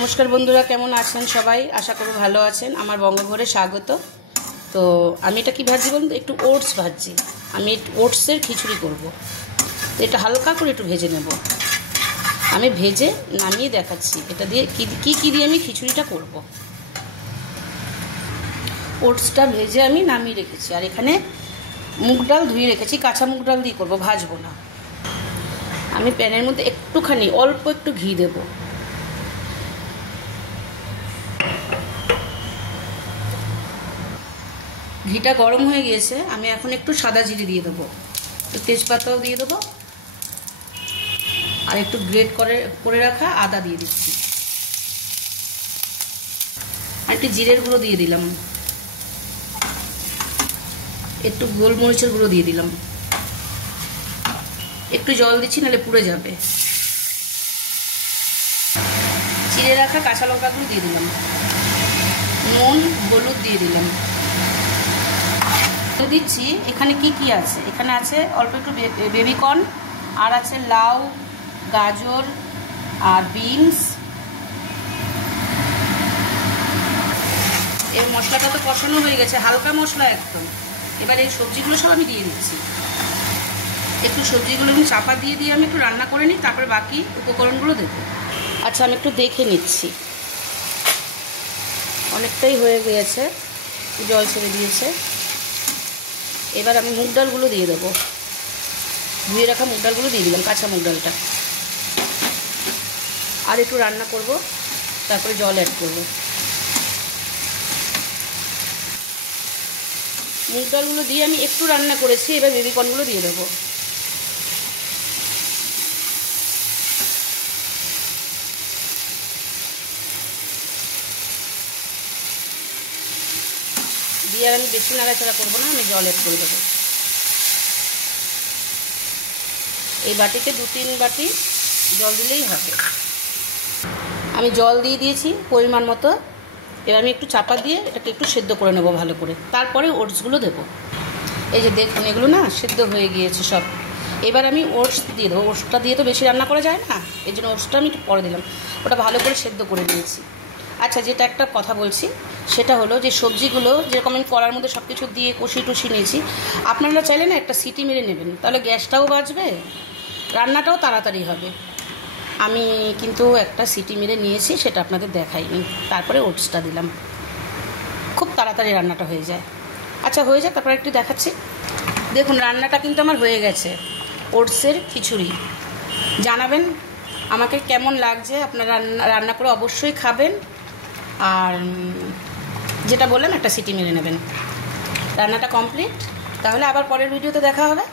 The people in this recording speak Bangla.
नमस्कार बंधुरा केमन आছেন सबाई आशा कরি ভালো আছেন। আমার বঙ্গঘরে স্বাগত। তো আমি এটা কি ভাজি বলুন, একটু ওটস ভাজি। আমি ওটসের খিচুড়ি করব। তো এটা হালকা করে একটু ভেজে নেব। আমি ভেজে নামিয়ে দেখাচ্ছি এটা দিয়ে কি দিয়ে আমি খিচুড়িটা করব। ওটসটা ভেজে আমি নামিয়ে রেখেছি, আর এখানে মুগ ডাল ধুয়ে রেখেছি। কাঁচা মুগ ডাল দিয়ে করব, ভাজবো না। আমি প্যানের মধ্যে একটুখানি অল্প একটু ঘি দেব। ঘিটা গরম হয়ে গিয়েছে, আমি এখন একটু সাদা জিরে দিয়ে দেবো, একটু তেজপাতাও দিয়ে দেবো, আর একটু গ্রেট করে রাখা আদা দিয়ে দিচ্ছি, আর একটু জিরের গুঁড়ো দিয়ে দিলাম, একটু গোলমরিচের গুঁড়ো দিয়ে দিলাম, একটু জল দিচ্ছি নাহলে পুড়ে যাবে। চিড়ে রাখা কাঁচা লঙ্কাগুলো দিয়ে দিলাম, নুন হলুদ দিয়ে দিলাম। দিচ্ছি এখানে কি আছে, এখানে আছে অল্প একটু বেবিকর্ন, আর আছে লাউ, গাজর আর বিনস। এই মশলাটা তো কষানো হয়ে গেছে, হালকা মশলা একদম। এবার এই সবজিগুলো সব আমি দিয়ে দিচ্ছি। একটু সবজিগুলো আমি চাপা দিয়ে আমি একটু রান্না করে নিই, তারপরে বাকি উপকরণগুলো দেবো। আচ্ছা, আমি একটু দেখে নিচ্ছি। অনেকটাই হয়ে গিয়েছে, জল ছেড়ে দিয়েছে। এবার আমি মুগ ডালগুলো দিয়ে দেবো। ধুয়ে রাখা মুগ ডালগুলো দিয়ে দিলাম, কাঁচা মুগ ডালটা। আর একটু রান্না করব, তারপরে জল অ্যাড করব। মুগ ডালগুলো দিয়ে আমি একটু রান্না করেছি, এবার বেবিকর্নগুলো দিয়ে দেবো। দিয়ে আর আমি বেশি নাড়াচাড়া করবো না, আমি জল অ্যাড করে দেবো। এই বাটিতে 2-3 বাটি জল দিলেই হবে। আমি জল দিয়ে দিয়েছি পরিমাণ মতো। এবার আমি একটু চাপা দিয়ে এটাকে একটু সেদ্ধ করে নেবো ভালো করে, তারপরে ওটসগুলো দেবো। এই যে দেখুন, এগুলো না সেদ্ধ হয়ে গিয়েছে সব। এবার আমি ওটস দিয়ে দেবো। ওটসটা দিয়ে তো বেশি রান্না করা যায় না, এই জন্য ওটসটা আমি একটু পরে দিলাম। ওটা ভালো করে সেদ্ধ করে নিয়েছি। আচ্ছা, যেটা একটা কথা বলছি সেটা হলো যে সবজিগুলো যেরকম আমি কড়ার মধ্যে সব কিছু দিয়ে কষি নিয়েছি, আপনারা চাইলে না একটা সিটি মেরে নেবেন, তাহলে গ্যাসটাও বাঁচবে, রান্নাটাও তাড়াতাড়ি হবে। আমি কিন্তু একটা সিটি মেরে নিয়েছি, সেটা আপনাদের দেখাইনি। তারপরে ওটসটা দিলাম, খুব তাড়াতাড়ি রান্নাটা হয়ে যায়। আচ্ছা, হয়ে যায়, তারপরে একটু দেখাচ্ছি। দেখুন, রান্নাটা কিন্তু আমার হয়ে গেছে, ওটসের খিচুড়ি। জানাবেন আমাকে কেমন লাগছে। আপনারা রান্না করে অবশ্যই খাবেন, আর যেটা বললাম একটা সিটি মেরে নেবেন। রান্নাটা কমপ্লিট। তাহলে আবার পরের ভিডিওতে দেখা হবে।